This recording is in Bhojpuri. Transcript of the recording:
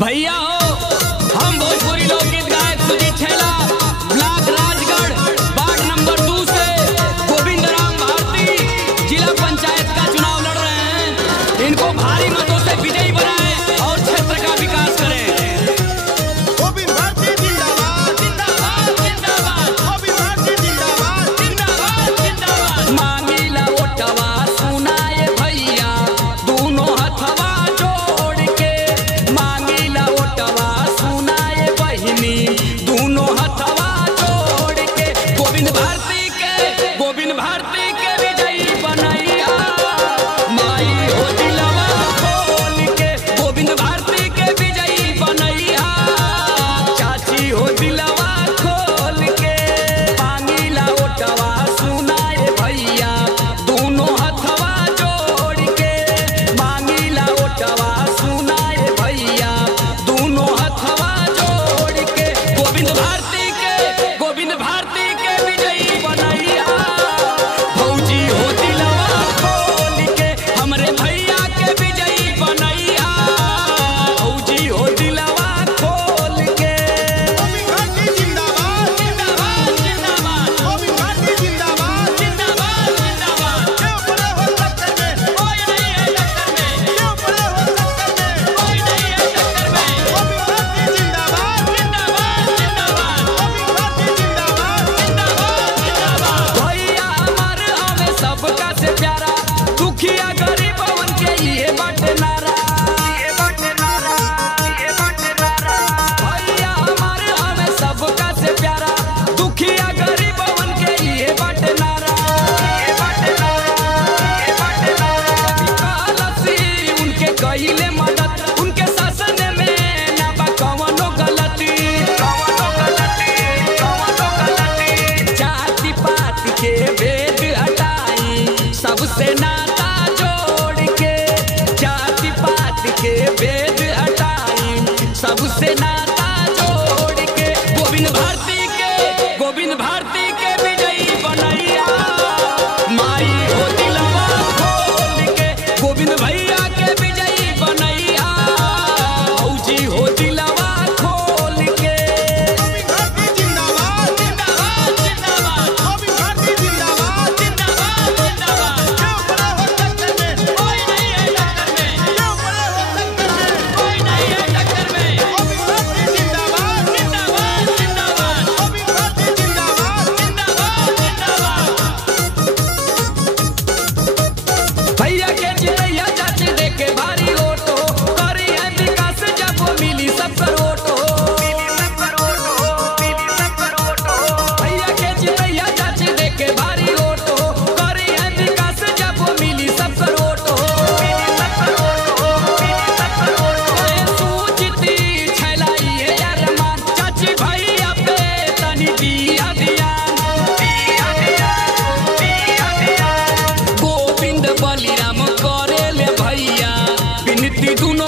भैया हो, हम भोजपुरी लोकगीत गायक सुजीत छैला ब्लॉक राजगढ़ वार्ड नंबर 2 से गोविंद राम भारती जिला पंचायत का चुनाव लड़ रहे हैं। इनको भारी मतों से विजयी बनाएं और क्षेत्र का विकास करें। गोविंद भारती जिंदाबाद जिंदाबाद जिंदाबाद। गोविंद भारती जिंदाबाद जिंदाबाद जिंदाबाद। मांगीला ओटवा सुनाए भैया दोनों हथवा जोड़ के, मांगीला ओटवा सुनाए बहिनी दोनों हथवा जोड़ के। गोविंद भारती के विजयी बनैया माई हो दिलवा खोल के। गोविंद भारती के विजयी बनैया चाची हो दिलवा खोल के। मांगीला ओटवा सुनाए भैया दोनों हथवा जोड़ के, मांगीला ओटवा सुनाए भैया दोनों हथवा जोड़ के। गोविंद भारती के विजयी बनैया भौजी हो दिलवा खोल के। हमरे भैया के विजयी बनैया भौजी हो दिलवा खोल के। गोविंद भारती जिंदाबाद जिंदाबाद जिंदाबाद। गोविंद भारती जिंदाबाद जिंदाबाद जिंदाबाद। क्यों पड़े हो टक्कर में, कोई नहीं है टक्कर में। क्यों पड़े हो टक्कर में, कोई नहीं है टक्कर में। गोविंद भारती जिंदाबाद जिंदाबाद जिंदाबाद। गोविंद भारती जिंदाबाद जिंदाबाद जिंदाबाद। भैया हमार हमें सबका से प्यारा, दुखिया गरीबवन के ये बाटे नारा। भैया हमार हमें सबका से प्यारा, दुखिया गरीबवन के ये बाटे नारा। लस्सी उनके कइले मदद, उनके शासन में ना बा कवनो गलती। जाति पाति के भेद हटाई सबसे नाता जोड़ के, जाति पाति के भेद हटाई सबसे नाता जोड़ के। गोविंद भारती के विजयी बनैया माई हो दिलवा खोल के। गोविंद भैया के विजयी बनैया भौजी हो दिलवा खोल के। गोविंद भारती जिंदाबाद जिंदाबाद जिंदाबाद। गोविंद भारती जिंदाबाद जिंदाबाद जिंदाबाद। क्यों पड़े हो टक्कर में, कोई नहीं है टक्कर में। क्यों पड़े हो टक्कर में, कोई नहीं है टक्कर में। गोविंद भारती जिंदाबाद जिंदाबाद जिंदाबाद। गोविंद भारती जिंदाबाद जिंदाबाद जिंदाबाद। भैया के जितैया चाची देके भारी वोट हो, करी है विकास जब मिली सब करोट हो। भैया के जितैया चाची देके भारी वोट हो, करी है विकास जब मिली सब करोट हो। कहे सूझती छैलाई है अरमान, चाची भैया पे तनी दिया ध्यान। गोविंद बलिराम करेले भैया विनती दुनु